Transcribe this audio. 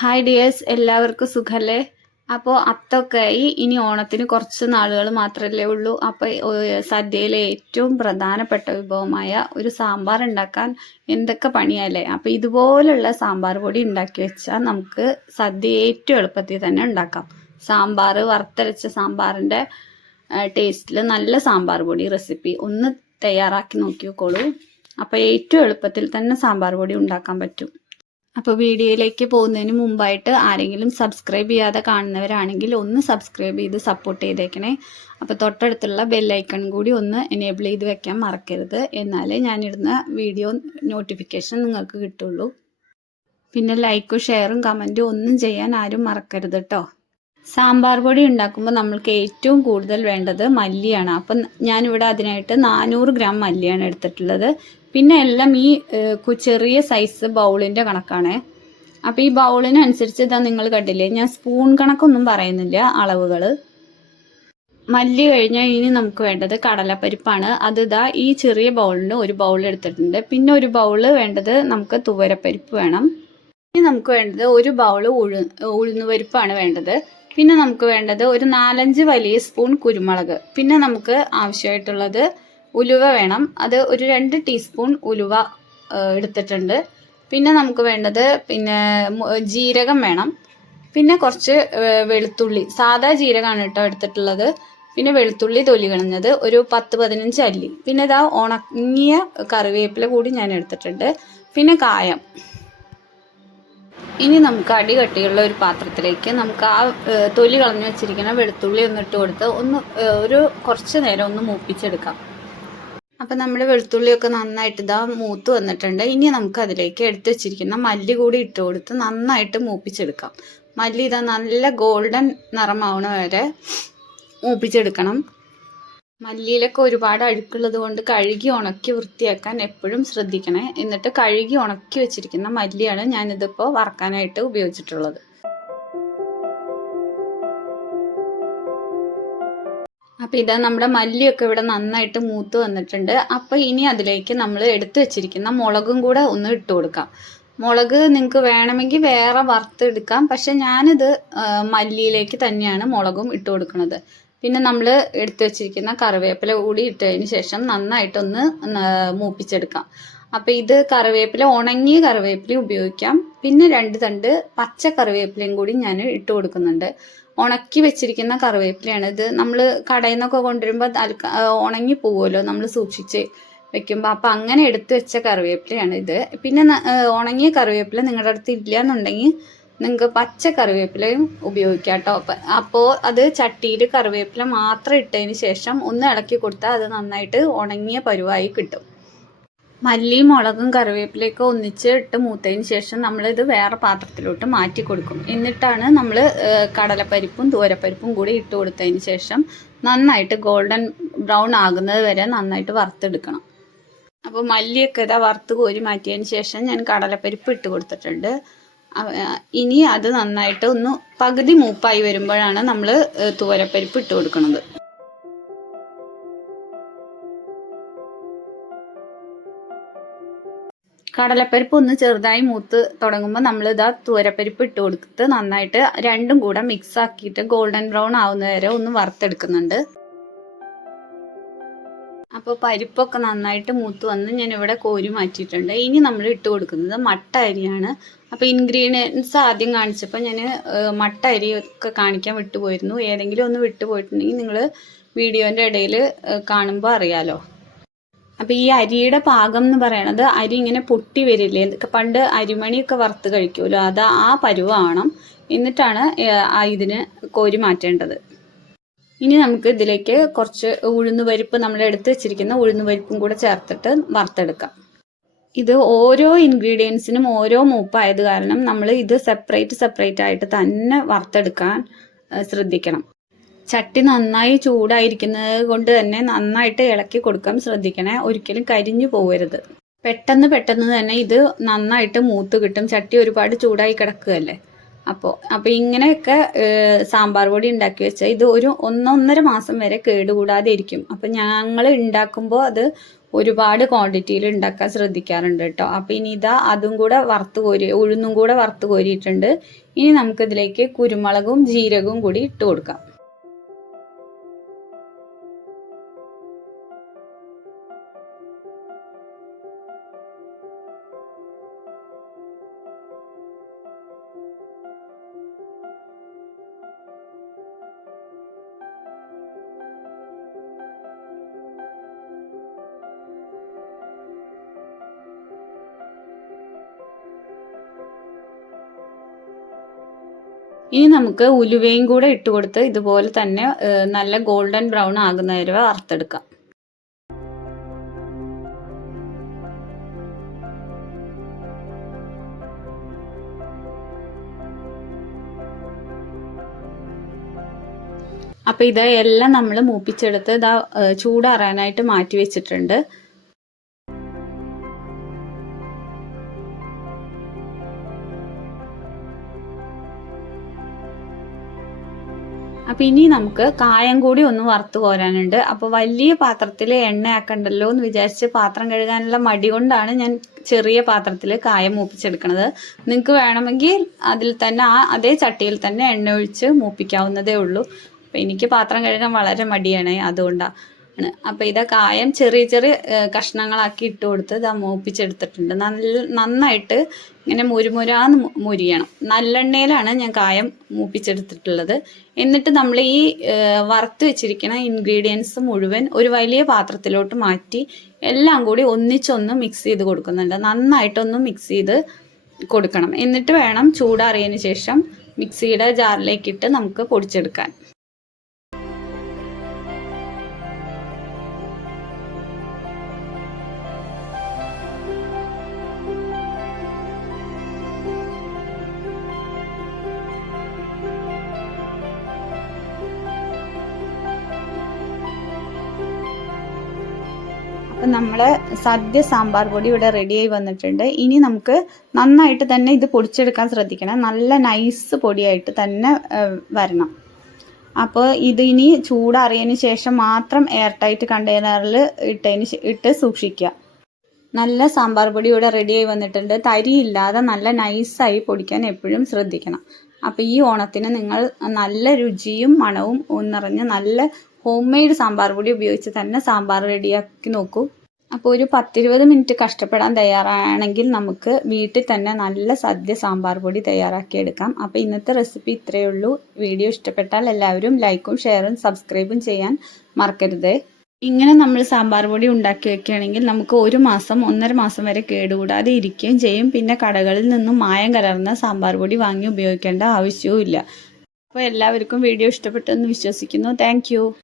Hi dears, എല്ലാവർക്കും സുഖല്ലേ? അപ്പോൾ അത്തൊക്കെയായി. ഇനി ഓണത്തിന് കുറച്ച് നാളുകൾ മാത്രമല്ലേ ഉള്ളൂ. അപ്പോൾ സദ്യയിലെ ഏറ്റവും പ്രധാനപ്പെട്ട വിഭവമായ ഒരു സാമ്പാർ ഉണ്ടാക്കാൻ എന്തൊക്കെ പണിയല്ലേ. അപ്പോൾ ഇതുപോലുള്ള സാമ്പാർ പൊടി ഉണ്ടാക്കി വെച്ചാൽ നമുക്ക് സദ്യ ഏറ്റവും എളുപ്പത്തിൽ തന്നെ ഉണ്ടാക്കാം. സാമ്പാർ, വറുത്തരച്ച സാമ്പാറിൻ്റെ ടേസ്റ്റിൽ നല്ല സാമ്പാർ പൊടി റെസിപ്പി ഒന്ന് തയ്യാറാക്കി നോക്കിക്കോളൂ. അപ്പോൾ ഏറ്റവും എളുപ്പത്തിൽ തന്നെ സാമ്പാർ പൊടി ഉണ്ടാക്കാൻ പറ്റും. അപ്പോൾ വീഡിയോയിലേക്ക് പോകുന്നതിന് മുമ്പായിട്ട് ആരെങ്കിലും സബ്സ്ക്രൈബ് ചെയ്യാതെ കാണുന്നവരാണെങ്കിൽ ഒന്ന് സബ്സ്ക്രൈബ് ചെയ്ത് സപ്പോർട്ട് ചെയ്തേക്കണേ. അപ്പോൾ തൊട്ടടുത്തുള്ള ബെല്ലൈക്കൺ കൂടി ഒന്ന് എനേബിൾ ചെയ്ത് വെക്കാൻ മറക്കരുത്. എന്നാലേ ഞാനിടുന്ന വീഡിയോ നോട്ടിഫിക്കേഷൻ നിങ്ങൾക്ക് കിട്ടുള്ളൂ. പിന്നെ ലൈക്കും ഷെയറും കമൻറ്റും ഒന്നും ചെയ്യാൻ ആരും മറക്കരുത് കേട്ടോ. സാമ്പാർ പൊടി ഉണ്ടാക്കുമ്പോൾ നമ്മൾക്ക് ഏറ്റവും കൂടുതൽ വേണ്ടത് മല്ലിയാണ്. അപ്പം ഞാനിവിടെ അതിനായിട്ട് 400 ഗ്രാം മല്ലിയാണ് എടുത്തിട്ടുള്ളത്. പിന്നെ എല്ലാം ഈ ചെറിയ സൈസ് ബൗളിൻ്റെ കണക്കാണ്. അപ്പോൾ ഈ ബൗളിനനുസരിച്ച് ഇതാ നിങ്ങൾ കണ്ടില്ലേ, ഞാൻ സ്പൂൺ കണക്കൊന്നും പറയുന്നില്ല അളവുകൾ. മല്ലി കഴിഞ്ഞാൽ ഇനി നമുക്ക് വേണ്ടത് കടലപ്പരിപ്പാണ്. അത് ഇതാ ഈ ചെറിയ ബൗളിന് ഒരു ബൗൾ എടുത്തിട്ടുണ്ട്. പിന്നെ ഒരു ബൗള് വേണ്ടത് നമുക്ക് തുവരപ്പരിപ്പ് വേണം. ഇനി നമുക്ക് വേണ്ടത് ഒരു ബൗള് ഉഴുന്നുപരിപ്പാണ് വേണ്ടത്. പിന്നെ നമുക്ക് വേണ്ടത് ഒരു 4-5 വലിയ സ്പൂൺ കുരുമുളക്. പിന്നെ നമുക്ക് ആവശ്യമായിട്ടുള്ളത് ഉലുവ വേണം. അത് ഒരു 2 ടീസ്പൂൺ ഉലുവ എടുത്തിട്ടുണ്ട്. പിന്നെ നമുക്ക് വേണ്ടത് ജീരകം വേണം. പിന്നെ കുറച്ച് വെളുത്തുള്ളി, സാദാ ജീരകമാണ് കേട്ടോ എടുത്തിട്ടുള്ളത്. പിന്നെ വെളുത്തുള്ളി തൊലി കളഞ്ഞത് ഒരു 10-15 അല്ലി. പിന്നെ ഇതാ ഉണങ്ങിയ കറിവേപ്പില കൂടി ഞാൻ എടുത്തിട്ടുണ്ട്. പിന്നെ കായം. ഇനി നമുക്ക് അടികട്ടിയുള്ള ഒരു പാത്രത്തിലേക്ക് നമുക്ക് ആ തൊലി കളഞ്ഞു വെച്ചിരിക്കുന്ന വെളുത്തുള്ളി ഒന്ന് ഇട്ട് കൊടുത്ത് ഒരു കുറച്ച് നേരം ഒന്ന് മൂപ്പിച്ചെടുക്കാം. അപ്പം നമ്മുടെ വെളുത്തുള്ളിയൊക്കെ നന്നായിട്ട് ഇതാ മൂത്ത് വന്നിട്ടുണ്ട്. ഇനി നമുക്ക് അതിലേക്ക് എടുത്ത് വെച്ചിരിക്കുന്ന മല്ലി കൂടി ഇട്ട് കൊടുത്ത് നന്നായിട്ട് മൂപ്പിച്ചെടുക്കാം. മല്ലി ഇതാ നല്ല ഗോൾഡൻ നിറമാവണ വരെ മൂപ്പിച്ചെടുക്കണം. മല്ലിയിലൊക്കെ ഒരുപാട് അഴുക്കുള്ളത് കൊണ്ട് കഴുകി ഉണക്കി വൃത്തിയാക്കാൻ എപ്പോഴും ശ്രദ്ധിക്കണേ. എന്നിട്ട് കഴുകി ഉണക്കി വെച്ചിരിക്കുന്ന മല്ലിയാണ് ഞാനിതിപ്പോൾ വറക്കാനായിട്ട് ഉപയോഗിച്ചിട്ടുള്ളത്. അപ്പോൾ ഇതാ നമ്മുടെ മല്ലിയൊക്കെ ഇവിടെ നന്നായിട്ട് മൂത്ത് വന്നിട്ടുണ്ട്. അപ്പോൾ ഇനി അതിലേക്ക് നമ്മൾ എടുത്തു വെച്ചിരിക്കുന്ന മുളകും കൂടെ ഒന്ന് ഇട്ട് കൊടുക്കാം. മുളക് നിങ്ങൾക്ക് വേണമെങ്കിൽ വേറെ വറുത്തെടുക്കാം. പക്ഷെ ഞാനിത് മല്ലിയിലേക്ക് തന്നെയാണ് മുളകും ഇട്ട് കൊടുക്കുന്നത്. പിന്നെ നമ്മൾ എടുത്തു വെച്ചിരിക്കുന്ന കറിവേപ്പില കൂടി ഇട്ടതിന് ശേഷം നന്നായിട്ടൊന്ന് മൂപ്പിച്ചെടുക്കാം. അപ്പോൾ ഇത് കറിവേപ്പില, ഉണങ്ങിയ കറിവേപ്പില ഉപയോഗിക്കാം. പിന്നെ 2 തണ്ട് പച്ച കറിവേപ്പിലയും കൂടി ഞാൻ ഇട്ട് കൊടുക്കുന്നുണ്ട്. ഉണക്കി വെച്ചിരിക്കുന്ന കറിവേപ്പിലയാണ് ഇത്. നമ്മൾ കടയിൽ നിന്നൊക്കെ കൊണ്ടുവരുമ്പോൾ ഉണങ്ങി പോവുമല്ലോ നമ്മൾ സൂക്ഷിച്ച് വെക്കുമ്പോൾ. അപ്പോൾ അങ്ങനെ എടുത്തു വെച്ച കറിവേപ്പിലയാണ് ഇത്. പിന്നെ ഉണങ്ങിയ കറിവേപ്പില നിങ്ങളുടെ അടുത്ത് ഇല്ല എന്നുണ്ടെങ്കിൽ നിങ്ങൾക്ക് പച്ച കറിവേപ്പിലയും ഉപയോഗിക്കാം കേട്ടോ. അപ്പോൾ അത് ചട്ടിയിൽ കറിവേപ്പില മാത്രം ഇട്ടതിന് ശേഷം ഒന്ന് ഇളക്കി കൊടുത്താൽ അത് നന്നായിട്ട് ഉണങ്ങിയ പരുവായി കിട്ടും. മല്ലിയും മുളകും കറിവേപ്പിലയൊക്കെ ഒന്നിച്ച് ഇട്ട് മൂത്തതിന് ശേഷം നമ്മളിത് വേറെ പാത്രത്തിലോട്ട് മാറ്റി കൊടുക്കും. എന്നിട്ടാണ് നമ്മൾ കടലപ്പരിപ്പും തുവരപ്പരിപ്പും കൂടി ഇട്ട് കൊടുത്തതിന് ശേഷം നന്നായിട്ട് ഗോൾഡൻ ബ്രൗൺ ആകുന്നത് വരെ നന്നായിട്ട് വറുത്തെടുക്കണം. അപ്പോൾ മല്ലിയൊക്കെ ഇതാ വറുത്ത് കോരി മാറ്റിയതിന് ശേഷം ഞാൻ കടലപ്പരിപ്പ് ഇട്ട് കൊടുത്തിട്ടുണ്ട്. ഇനി അത് നന്നായിട്ട് ഒന്ന് പകുതി മൂപ്പായി വരുമ്പോഴാണ് നമ്മൾ തുവരപ്പരിപ്പ് ഇട്ട് കൊടുക്കുന്നത്. കടലപ്പരിപ്പ് ഒന്ന് ചെറുതായി മൂത്ത് തുടങ്ങുമ്പോൾ നമ്മൾ ഇതാ തുവരപ്പരിപ്പ് ഇട്ട് കൊടുത്ത് നന്നായിട്ട് രണ്ടും കൂടെ മിക്സ് ആക്കിയിട്ട് ഗോൾഡൻ ബ്രൗൺ ആവുന്ന വരെ ഒന്ന് വറുത്തെടുക്കുന്നുണ്ട്. അപ്പോൾ പരിപ്പൊക്കെ നന്നായിട്ട് മൂത്ത് വന്ന് ഞാൻ ഇവിടെ കോരി മാറ്റിയിട്ടുണ്ട്. ഇനി നമ്മൾ ഇട്ട് കൊടുക്കുന്നത് മട്ട അരിയാണ്. അപ്പോൾ ഇൻഗ്രീഡിയൻസ് ആദ്യം കാണിച്ചപ്പോൾ ഞാൻ മട്ട അരിയൊക്കെ കാണിക്കാൻ വിട്ടുപോയിരുന്നു. ഏതെങ്കിലും ഒന്ന് വിട്ടുപോയിട്ടുണ്ടെങ്കിൽ നിങ്ങൾ വീഡിയോൻ്റെ ഇടയിൽ കാണുമ്പോൾ അറിയാലോ. അപ്പോൾ ഈ അരിയുടെ പാകം എന്ന് പറയണത് അരി ഇങ്ങനെ പൊട്ടി വരില്ലേ, പണ്ട് അരിമണിയൊക്കെ വറുത്ത് കഴിക്കുമല്ലോ, അത് ആ പരുവാവണം. എന്നിട്ടാണ് ഇതിന് കോരി മാറ്റേണ്ടത്. ഇനി നമുക്ക് ഇതിലേക്ക് കുറച്ച് ഉഴുന്നുപരിപ്പ്, നമ്മൾ എടുത്ത് വെച്ചിരിക്കുന്ന ഉഴുന്നുപരിപ്പും കൂടെ ചേർത്തിട്ട് വറുത്തെടുക്കാം. ഇത് ഓരോ ഇൻഗ്രീഡിയൻസിനും ഓരോ മൂപ്പായത് കാരണം നമ്മൾ ഇത് സെപ്പറേറ്റ് ആയിട്ട് തന്നെ വറുത്തെടുക്കാൻ ശ്രദ്ധിക്കണം. ചട്ടി നന്നായി ചൂടായിരിക്കുന്നത് കൊണ്ട് തന്നെ നന്നായിട്ട് ഇളക്കി കൊടുക്കാൻ ശ്രദ്ധിക്കണേ. ഒരിക്കലും കരിഞ്ഞു പോകരുത്. പെട്ടെന്ന് തന്നെ ഇത് നന്നായിട്ട് മൂത്ത് കിട്ടും. ചട്ടി ഒരുപാട് ചൂടായി കിടക്കുകയല്ലേ. അപ്പോൾ ഇങ്ങനെയൊക്കെ സാമ്പാർ പൊടി ഉണ്ടാക്കി വെച്ചാൽ ഇത് ഒരു 1-1.5 മാസം വരെ കേടുകൂടാതെ ഇരിക്കും. അപ്പോൾ ഞങ്ങൾ ഉണ്ടാക്കുമ്പോൾ അത് ഒരുപാട് ക്വാണ്ടിറ്റിയിൽ ഉണ്ടാക്കാൻ ശ്രദ്ധിക്കാറുണ്ട് കേട്ടോ. അപ്പോൾ ഇനി ഇതാ അതും കൂടെ വറുത്ത് കോരി, ഉഴുന്നും കൂടെ വറുത്ത് കോരിയിട്ടുണ്ട്. ഇനി നമുക്കിതിലേക്ക് കുരുമുളകും ജീരകവും കൂടി ഇട്ട് കൊടുക്കാം. ഇനി നമുക്ക് ഉലുവയും കൂടെ ഇട്ട് കൊടുത്ത് ഇതുപോലെ തന്നെ നല്ല ഗോൾഡൻ ബ്രൗൺ ആകുന്നവരെ വറുത്തെടുക്കാം. അപ്പോൾ ഇത് എല്ലാം നമ്മൾ മൂപ്പിച്ചെടുത്ത് ഇതാ ചൂടാറാനായിട്ട് മാറ്റി വെച്ചിട്ടുണ്ട്. അപ്പം ഇനി നമുക്ക് കായം കൂടി ഒന്ന് വറുത്ത് കോരാനുണ്ട്. അപ്പോൾ വലിയ പാത്രത്തിൽ എണ്ണ ആക്കണ്ടല്ലോ എന്ന് വിചാരിച്ച് പാത്രം കഴുകാനുള്ള മടി കൊണ്ടാണ് ഞാൻ ചെറിയ പാത്രത്തിൽ കായം മൂപ്പിച്ചെടുക്കുന്നത്. നിങ്ങൾക്ക് വേണമെങ്കിൽ അതിൽ തന്നെ അതേ ചട്ടിയിൽ തന്നെ എണ്ണ ഒഴിച്ച് മൂപ്പിക്കാവുന്നതേ ഉള്ളൂ. അപ്പം എനിക്ക് പാത്രം കഴുകാൻ വളരെ മടിയാണ്, അതുകൊണ്ടാണ്. അപ്പോൾ ഇതാ കായം ചെറിയ ചെറിയ കഷ്ണങ്ങളാക്കി ഇട്ട് കൊടുത്ത് ഇതാ മൂപ്പിച്ചെടുത്തിട്ടുണ്ട്. നന്നായിട്ട് ഇങ്ങനെ മുരുമുരാന്ന് മുരിയണം. നല്ലെണ്ണയിലാണ് ഞാൻ കായം മൂപ്പിച്ചെടുത്തിട്ടുള്ളത്. എന്നിട്ട് നമ്മൾ ഈ വറുത്ത് വെച്ചിരിക്കുന്ന ഇൻഗ്രീഡിയൻസ് മുഴുവൻ ഒരു വലിയ പാത്രത്തിലോട്ട് മാറ്റി എല്ലാം കൂടി ഒന്നിച്ചൊന്ന് മിക്സ് ചെയ്ത് കൊടുക്കുന്നുണ്ട്. നന്നായിട്ടൊന്ന് മിക്സ് ചെയ്ത് കൊടുക്കണം. എന്നിട്ട് വേണം ചൂടാറിയതിന് ശേഷം മിക്സിയുടെ ജാറിലേക്കിട്ട് നമുക്ക് പൊടിച്ചെടുക്കാൻ. അപ്പം നമ്മളെ സദ്യ സാമ്പാർ പൊടി ഇവിടെ റെഡിയായി വന്നിട്ടുണ്ട്. ഇനി നമുക്ക് നന്നായിട്ട് തന്നെ ഇത് പൊടിച്ചെടുക്കാൻ ശ്രദ്ധിക്കണം. നല്ല നൈസ് പൊടിയായിട്ട് തന്നെ വരണം. അപ്പോൾ ഇത് ഇനി ചൂടാറിയതിന് ശേഷം മാത്രം എയർ ടൈറ്റ് കണ്ടെയ്നറിൽ ഇട്ട് സൂക്ഷിക്കുക. നല്ല സാമ്പാർ പൊടി ഇവിടെ റെഡിയായി വന്നിട്ടുണ്ട്. തരിയില്ലാതെ നല്ല നൈസായി പൊടിക്കാൻ എപ്പോഴും ശ്രദ്ധിക്കണം. അപ്പോൾ ഈ ഓണത്തിന് നിങ്ങൾ നല്ല രുചിയും മണവും നിറഞ്ഞ നല്ല ഹോം മെയ്ഡ് സാമ്പാർ പൊടി ഉപയോഗിച്ച് തന്നെ സാമ്പാർ റെഡിയാക്കി നോക്കൂ. അപ്പോൾ ഒരു 10-20 മിനിറ്റ് കഷ്ടപ്പെടാൻ തയ്യാറാണെങ്കിൽ നമുക്ക് വീട്ടിൽ തന്നെ നല്ല സദ്യ സാമ്പാർ പൊടി തയ്യാറാക്കിയെടുക്കാം. അപ്പോൾ ഇന്നത്തെ റെസിപ്പി ഇത്രയേ ഉള്ളൂ. വീഡിയോ ഇഷ്ടപ്പെട്ടാൽ എല്ലാവരും ലൈക്കും ഷെയറും സബ്സ്ക്രൈബും ചെയ്യാൻ മറക്കരുത്. ഇങ്ങനെ നമ്മൾ സാമ്പാർ പൊടി ഉണ്ടാക്കി വെക്കുകയാണെങ്കിൽ നമുക്ക് 1 മാസം 1.5 മാസം വരെ കേടുകൂടാതെ ഇരിക്കുകയും ചെയ്യും. പിന്നെ കടകളിൽ നിന്നും മായം കലർന്ന സാമ്പാർ പൊടി വാങ്ങി ഉപയോഗിക്കേണ്ട ആവശ്യവും ഇല്ല. അപ്പോൾ എല്ലാവർക്കും വീഡിയോ ഇഷ്ടപ്പെട്ടെന്ന് വിശ്വസിക്കുന്നു. താങ്ക്